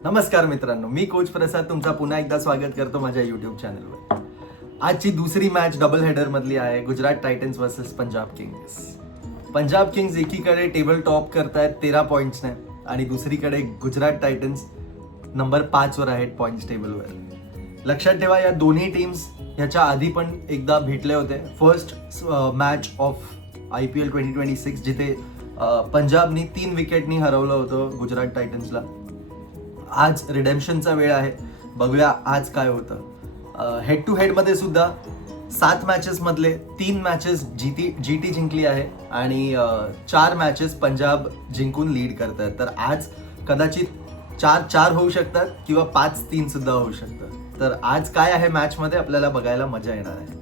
नमस्कार मित्रांनो, मी कोच प्रसाद तुमचा पुन्हा एकदा स्वागत करतो माझ्या यूट्यूब चॅनलवर. आजची दुसरी मॅच डबल हेडर मधली आहे, Gujarat Titans versus Punjab Kings. Punjab Kings एकीकडे टेबल टॉप करतायत 13 पॉइंट्सने आणि दुसरीकडे गुजरात टायटन्स नंबर 5 वर आहेत पॉइंट्स टेबलवर. लक्षात ठेवा, या दोन्ही टीम्स ह्याच्या आधी पण एकदा भेटले होते. फर्स्ट मॅच ऑफ IPL 2026 जिथे पंजाबनी 3 विकेटनी हरवलं होतं गुजरात टायटन्सला. आज रिडेम्पशनचा वेळ आहे, बघूया आज काय होतं. हेड टू हेड मध्ये सुद्धा 7 मॅचेस मधले 3 मॅचेस जीटी जिंकली आहे आणि 4 मॅचेस पंजाब जिंकून लीड करतात. तर आज कदाचित 4-4 होऊ शकतात किंवा 5-3 सुद्धा होऊ शकतात. तर आज काय आहे मॅच मध्ये आपल्याला बघायला मजा येणार आहे.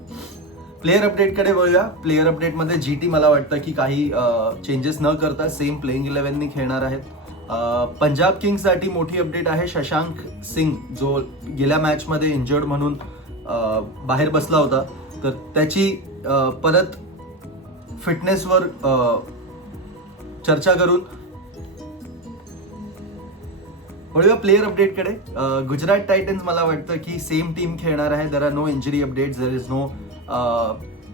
प्लेयर अपडेटकडे वळूया. प्लेयर अपडेटमध्ये जीटी मला वाटतं की काही चेंजेस न करता सेम प्लेइंग 11नी खेळणार आहेत. पंजाब किंग्ससाठी मोठी अपडेट आहे. शशांक सिंग जो गेल्या मॅचमध्ये इंजर्ड म्हणून बाहेर बसला होता, तर त्याची परत फिटनेसवर चर्चा करून वळूया प्लेयर अपडेटकडे. गुजरात टायटन्स मला वाटतं की सेम टीम खेळणार आहे. There are no injury updates, there is no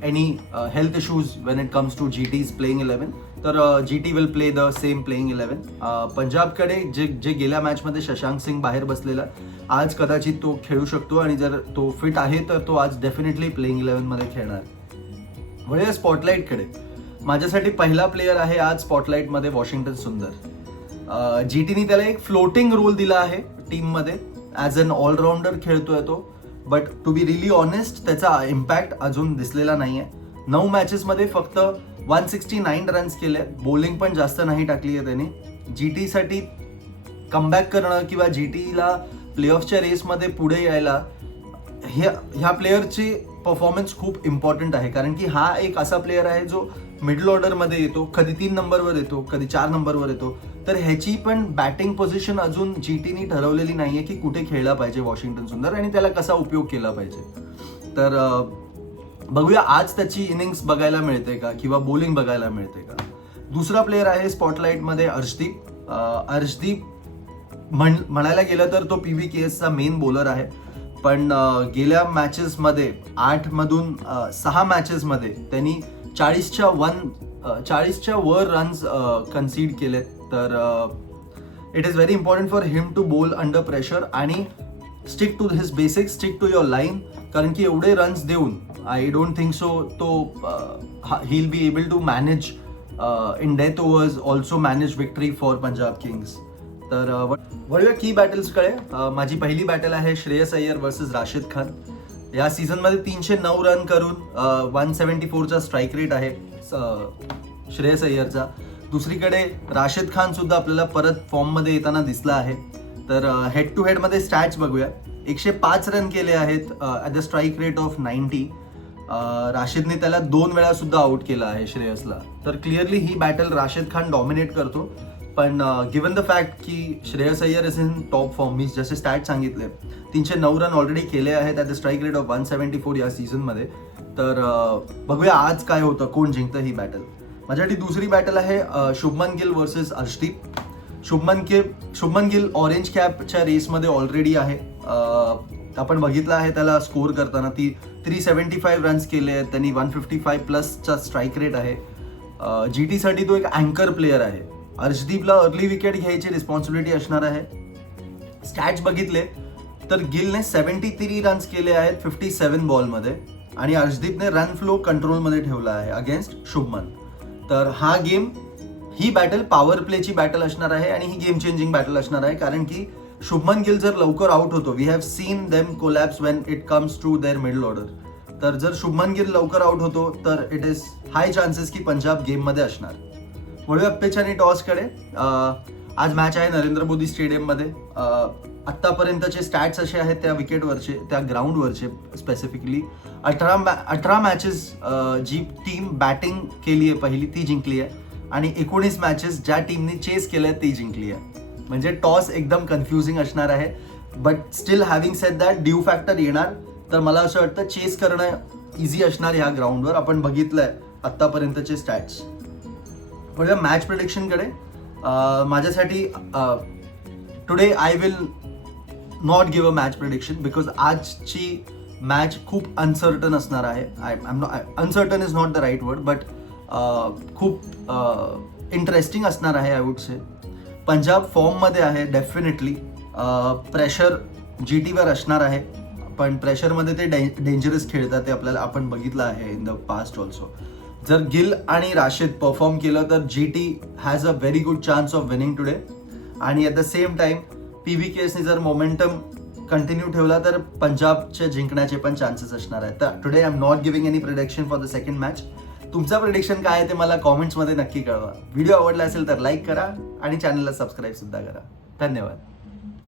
any health issues when it comes to GT's playing 11. तर GT will play the same playing 11. पंजाबकडे जे गेल्या मॅचमध्ये शशांक सिंग बाहेर बसलेला, आज कदाचित तो खेळू शकतो आणि जर तो फिट आहे तर तो आज डेफिनेटली प्लेइंग 11 मध्ये खेळणार. वळूया स्पॉटलाईटकडे. माझ्यासाठी पहिला प्लेयर आहे आज स्पॉटलाईटमध्ये वॉशिंग्टन सुंदर. GTनी त्याला एक फ्लोटिंग रोल दिला आहे टीममध्ये. ॲज अन ऑलराऊंडर खेळतोय तो, but to be really honest त्याचा इम्पॅक्ट अजून दिसलेला नाहीये. 9 मॅचेसमध्ये फक्त 169 रन्स केले, बॉलिंग पण जास्त नाही टाकली आहे त्याने. GTसाठी कमबॅक करणं किंवा GTला प्लेऑफच्या रेसमध्ये पुढे यायला ह्या प्लेअरची परफॉर्मन्स खूप इम्पॉर्टंट आहे. कारण की हा एक असा प्लेअर आहे जो मिडल ऑर्डरमध्ये येतो, कधी 3 नंबरवर येतो, कधी 4 नंबरवर येतो. तर ह्याची पण बॅटिंग पोझिशन अजून GTनी ठरवलेली नाहीये की कुठे खेळला पाहिजे वॉशिंग्टन सुंदर आणि त्याला कसा उपयोग केला पाहिजे. तर बघूया आज त्याची इनिंग्स बघायला मिळते का किंवा बॉलिंग बघायला मिळते का. दुसरा प्लेअर आहे स्पॉटलाईटमध्ये अर्शदीप. अर्शदीप म्हणायला गेलं तर तो PVKSचा मेन बॉलर आहे, पण गेल्या मॅचेसमध्ये 8 मधून 6 मॅचेसमध्ये त्यांनी 40च्या वर रन्स कन्सीड केले. तर it is very important for him to bowl under pressure आणि stick to his basic, stick to your line. कारण की एवढे रन्स देऊन आय डोंट थिंक सो तो he will be able to manage in death overs, also manage victory for Punjab Kings. तर वळूया की बॅटल्सकडे. माझी पहिली बॅटल आहे श्रेयस अय्यर वर्सेस राशिद खान. या सीझनमध्ये 309 रन करून 174चा स्ट्राईक रेट आहे श्रेयस अय्यरचा. दुसरीकडे राशिद खान सुद्धा आपल्याला परत फॉर्ममध्ये येताना दिसला आहे. तर हेड टू हेडमध्ये स्टॅट्स बघूया. 105 रन केले आहेत at the strike rate of 90. राशिदने त्याला 2 वेळा सुद्धा आउट केला आहे श्रेयसला. तर क्लिअरली ही बॅटल राशिद खान डॉमिनेट करतो. पण गिवन द फॅक्ट की Shreyas Iyer is in top form, मी जसे स्टॅट सांगितले 309 रन ऑलरेडी केले आहेत at the strike rate of 174 या सीझनमध्ये. तर बघूया आज काय होतं, कोण जिंकतं ही बॅटल. माझ्यासाठी दुसरी बॅटल आहे शुभमन गिल वर्सेस अर्शदीप. शुभमन गिल ऑरेंज कॅपच्या रेसमध्ये ऑलरेडी आहे. आपण बघितलं आहे त्याला स्कोर करताना 375 रन्स केले आहेत त्यांनी. 155+ स्ट्राईक रेट आहे. GTसाठी तो एक अँकर प्लेअर आहे. अर्शदीपला अर्ली विकेट घ्यायची रिस्पॉन्सिबिलिटी असणार आहे. स्टॅट्स बघितले तर गिलने 73 रन्स केले आहेत 57 बॉलमध्ये आणि अर्शदीपने रन फ्लो कंट्रोलमध्ये ठेवला आहे अगेन्स्ट शुभमन. तर ही बॅटल पॉवर प्लेची बॅटल असणार आहे आणि ही गेम चेंजिंग बॅटल असणार आहे. कारण की शुभमन गिल जर लवकर आउट होतो, we have seen them collapse when it comes to their middle order. तर जर शुभमन गिल लवकर आउट होतो तर इट इज हाय चान्सेस की पंजाब गेममध्ये असणार. वळूया पिच आणि टॉसकडे. आज मॅच आहे नरेंद्र मोदी स्टेडियममध्ये. आत्तापर्यंतचे स्टॅट्स असे आहेत त्या विकेटवरचे, त्या ग्राउंडवरचे स्पेसिफिकली 18 मॅचेस जी टीम बॅटिंग केली आहे पहिली ती जिंकली आहे आणि 19 मॅचेस ज्या टीमने चेस केल्या ती जिंकली आहे. म्हणजे टॉस एकदम कन्फ्युजिंग असणार आहे. But still having sed that due factor येणार. तर मला असं वाटतं चेस करणं इझी असणार ह्या ग्राउंडवर. आपण बघितलंय आत्तापर्यंतचे स्टॅट्स. मॅच प्रेडिक्शनकडे. माझ्यासाठी today I will not give a match prediction because आजची मॅच खूप अनसर्टन असणार आहे. Uncertain is not the right word but खूप इंटरेस्टिंग असणार आहे आय वुड से. पंजाब फॉर्ममध्ये आहे डेफिनेटली. प्रेशर GTवर असणार आहे पण प्रेशरमध्ये ते डेंजरस खेळतात ते आपण बघितलं आहे इन द पास्ट ऑल्सो. जर गिल आणि राशिद परफॉर्म केलं तर GT has a very good chance of winning today. आणि ॲट द सेम टाइम PVKSने जर मोमेंटम कंटिन्यू ठेवला तर पंजाबचे जिंकण्याचे पण चान्सेस असणार आहेत. तर today I am not giving any prediction for the second match. तुमचा प्रिडिक्शन काय आहे ते मला कॉमेंट्समध्ये नक्की कळवा. व्हिडिओ आवडला असेल तर लाईक करा आणि चॅनलला सबस्क्राईब सुद्धा करा. धन्यवाद.